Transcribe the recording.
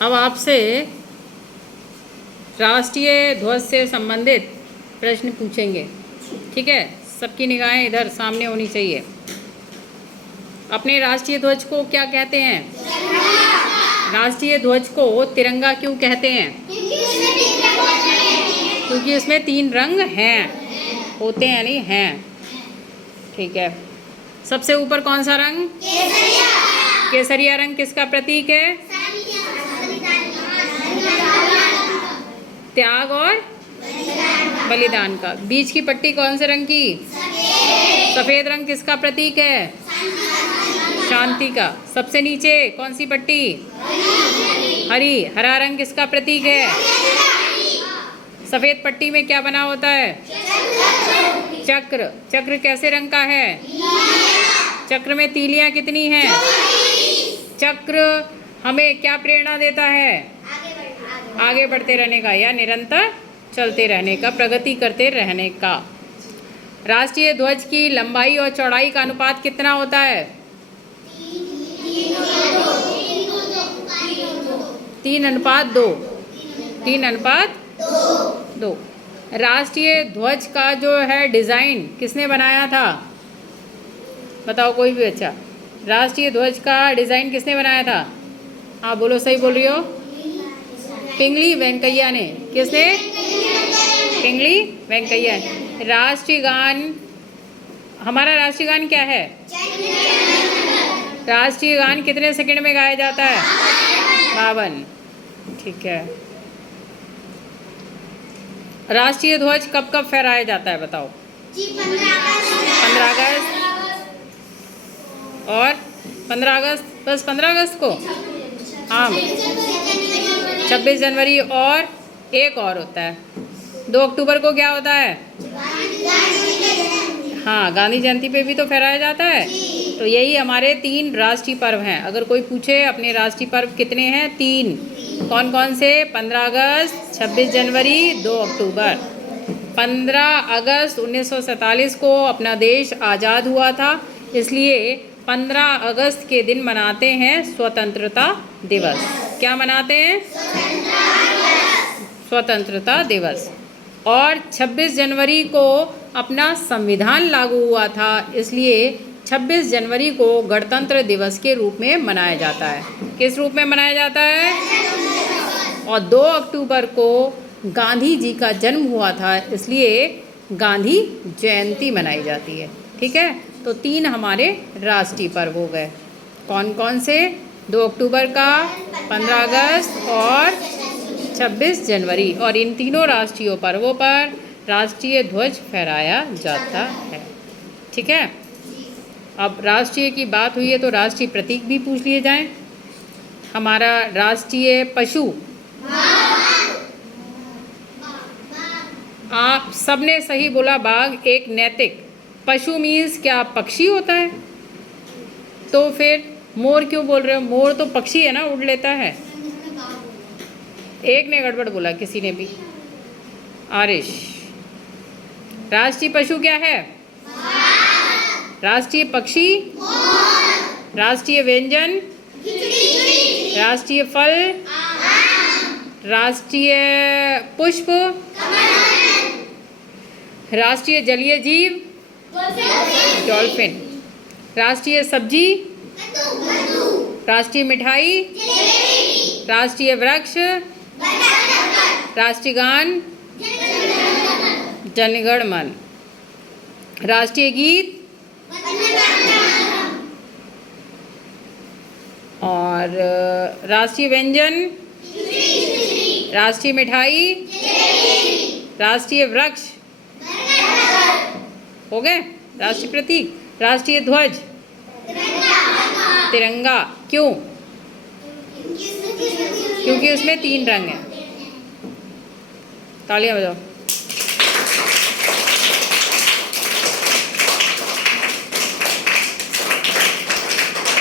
अब आपसे राष्ट्रीय ध्वज से संबंधित प्रश्न पूछेंगे, ठीक है। सबकी निगाहें इधर सामने होनी चाहिए। अपने राष्ट्रीय ध्वज को क्या कहते हैं? राष्ट्रीय ध्वज को तिरंगा क्यों कहते हैं? क्योंकि उसमें 3 रंग हैं, होते हैं नहीं हैं, ठीक है। सबसे ऊपर कौन सा रंग? केसरिया रंग किसका प्रतीक है? त्याग और बलिदान का। बीच की पट्टी कौन से रंग की? सफेद रंग किसका प्रतीक है? शांति का। सबसे नीचे कौन सी पट्टी? हरी। हरा रंग किसका प्रतीक है? सफेद पट्टी में क्या बना होता है? चक्र। चक्र कैसे रंग का है? चक्र में तीलियां कितनी हैं? चक्र हमें क्या प्रेरणा देता है? आगे बढ़ते रहने का या निरंतर चलते रहने का, प्रगति करते रहने का। राष्ट्रीय ध्वज की लंबाई और चौड़ाई का अनुपात कितना होता है? 3:2। 3:2। राष्ट्रीय ध्वज का जो है डिज़ाइन किसने बनाया था? बताओ कोई भी अच्छा। राष्ट्रीय ध्वज का डिज़ाइन किसने बनाया था? हाँ बोलो, सही बोल रही हो। पिंगली वेंकैया ने। किसने? पिंगली वेंकैया। राष्ट्रीय गान, हमारा राष्ट्रीय गान क्या है? राष्ट्रीय गान कितने सेकंड में गाया जाता है? 52, ठीक है। राष्ट्रीय ध्वज कब कब फहराया जाता है बताओ? 15 अगस्त। और 15 अगस्त, बस 15 अगस्त को? हाँ, 26 जनवरी और एक और होता है 2 अक्टूबर को। क्या होता है? हाँ, गांधी जयंती पे भी तो फहराया जाता है। तो यही हमारे 3 राष्ट्रीय पर्व हैं। अगर कोई पूछे अपने राष्ट्रीय पर्व कितने हैं? 3। कौन कौन से? 15 अगस्त, 26 जनवरी, 2 अक्टूबर। 15 अगस्त 1947 को अपना देश आज़ाद हुआ था, इसलिए 15 अगस्त के दिन मनाते हैं स्वतंत्रता दिवस। क्या मनाते हैं? स्वतंत्रता दिवस। और 26 जनवरी को अपना संविधान लागू हुआ था, इसलिए 26 जनवरी को गणतंत्र दिवस के रूप में मनाया जाता है। किस रूप में मनाया जाता है? और 2 अक्टूबर को गांधी जी का जन्म हुआ था, इसलिए गांधी जयंती मनाई जाती है, ठीक है। तो 3 हमारे राष्ट्रीय पर्व हो गए। कौन कौन से? 2 अक्टूबर का, 15 अगस्त और 26 जनवरी। और इन तीनों राष्ट्रीय पर्वों पर राष्ट्रीय ध्वज फहराया जाता है, ठीक है। अब राष्ट्रीय की बात हुई है तो राष्ट्रीय प्रतीक भी पूछ लिए जाएं। हमारा राष्ट्रीय पशु, आप सबने सही बोला, बाघ एक नैतिक। पशु मीन्स क्या? पक्षी होता है। तो फिर मोर क्यों बोल रहे हो? मोर तो पक्षी है ना, उड़ लेता है। एक ने गड़बड़ बोला, किसी ने भी। आरिश। राष्ट्रीय पशु क्या है? राष्ट्रीय पक्षी, राष्ट्रीय व्यंजन, राष्ट्रीय फल, राष्ट्रीय पुष्प, राष्ट्रीय जलीय जीव डॉल्फिन, राष्ट्रीय सब्जी, राष्ट्रीय मिठाई, राष्ट्रीय वृक्ष, राष्ट्रीय गान जन गण मन, राष्ट्रीय गीत, और राष्ट्रीय व्यंजन, राष्ट्रीय मिठाई, राष्ट्रीय वृक्ष हो गए। राष्ट्रीय प्रतीक, राष्ट्रीय ध्वज तिरंगा। क्यों? क्योंकि उसमें 3 रंग हैं। तालियां बजाओ।